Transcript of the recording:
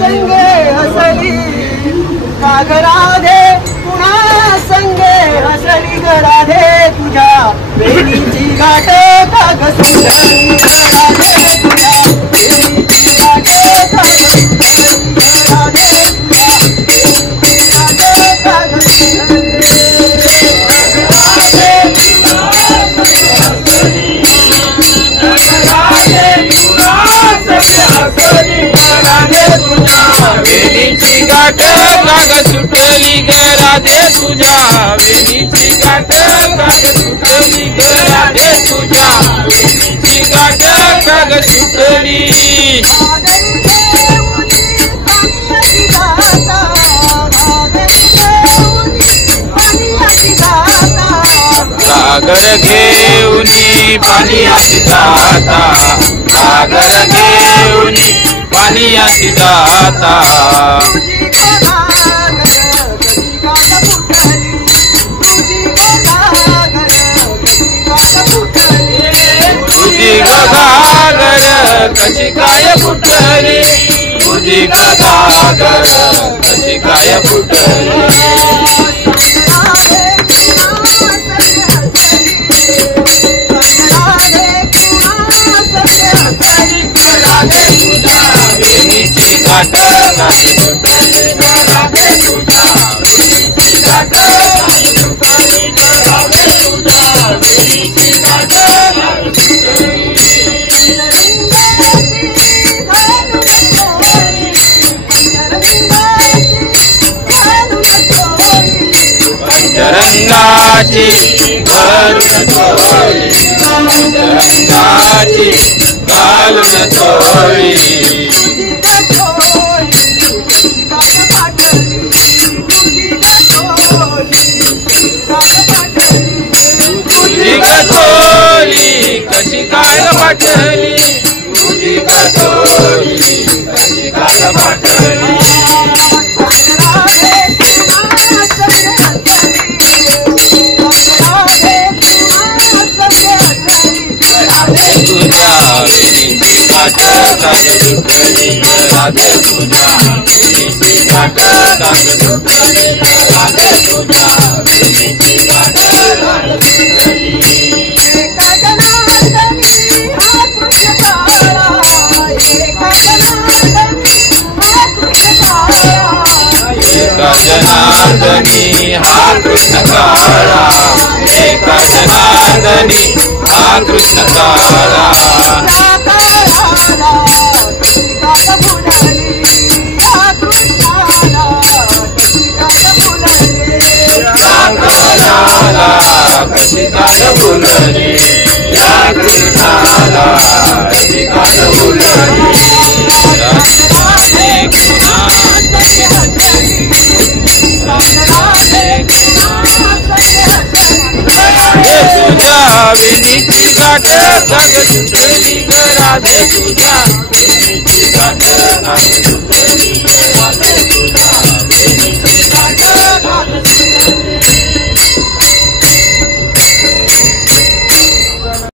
संगे हसली काग राधे पुन्हा संगे हसली ग राधे तुझ्या वेणीची गाठ काग सुटली राधे तुझ्या वेणीची गाठ काग सुटली राधे तुझ्या वेणीची गाठ काग सुटली वेणीची गाठ काग सुटली ग राधे तुझ्या वेणीची गाठ काग सुटली ग राधे तुझ्या वेणीची गाठ काग सुटली सागर घेऊनी पाणी आती जाता सागर घेऊनी पाणी आती जाता तुझी गगागर कशी काय फुटली तुझी गगागर कशी काय फुटली वेणीची गाठ काग सुटली ग राधे तुझ्या वेणीची गाठ काग सुटली ग राधे तुझ्या वेणीची गाठ काग सुटली पंचरंगाची घालून चोळी पंचरंगाची घालून चोळी तुझी गचोली कशी काय पाठली तुझी गचोली कशी काय पाठली तुझ्या वेणीची गाठ काग सुटली ग राधे तुझ्या वेणीची गाठ काग सुटली ग राधे तुझ्या वेणीची गाठ काग सुटली एका जनार्दनी हा कृष्ण काळा एका जनार्दनी हा कृष्ण काळा कशी काग फुलली या कृष्णाला कशी काग फुलली राधे पुन्हा तुझ्या वेणीची गाठ काग सुटली ग राधे तुझ्या